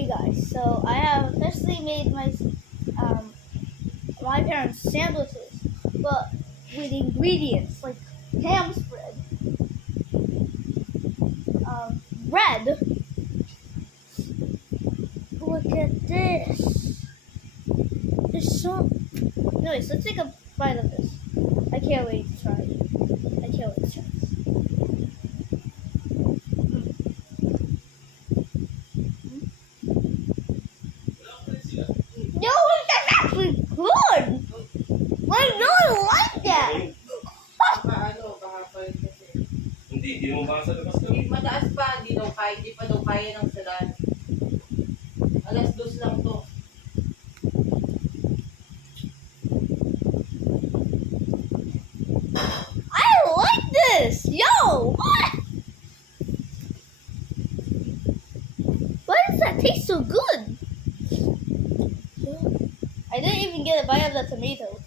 Hey guys, so I have officially made my parents' sandwiches, but with ingredients like ham spread, bread. Look at this. There's so. Anyways, let's take a bite of this. I can't wait to try it. I can't wait to try this. No, that's actually good. I really like that. Hindi mo ba sa labas to? Mataas pa, hindi pa daw kaya ng salan. Alas 2 lang to. I like this. Yo, what? Why does that taste so good? I didn't even get a bite of the tomato.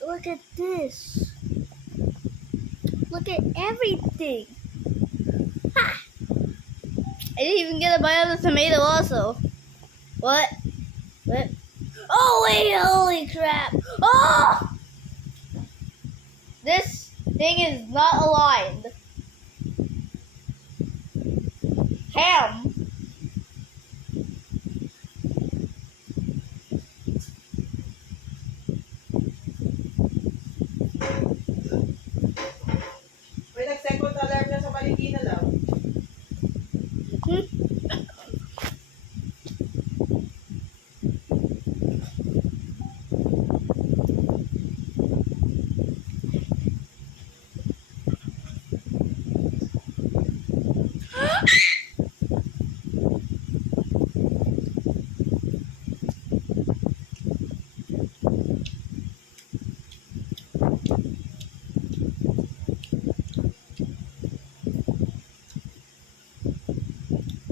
Look at this. Look at everything. Ha! I didn't even get a bite of the tomato also. What? What? Oh wait, holy crap. Oh! This thing is not aligned. Ham. May nag-second alert na sa Marikina lang.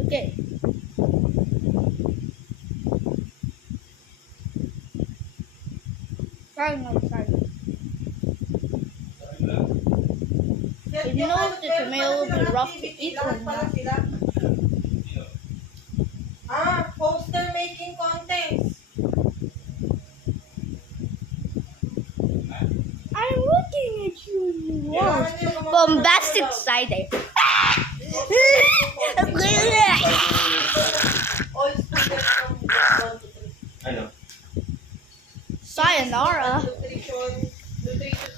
Okay. Try one, try one. You know if the tomato will be rough to eat or not? Poster making contest. I'm looking at you. Bombastic excited. All students from 1 to 3. Ano? Sayonara. Nutrition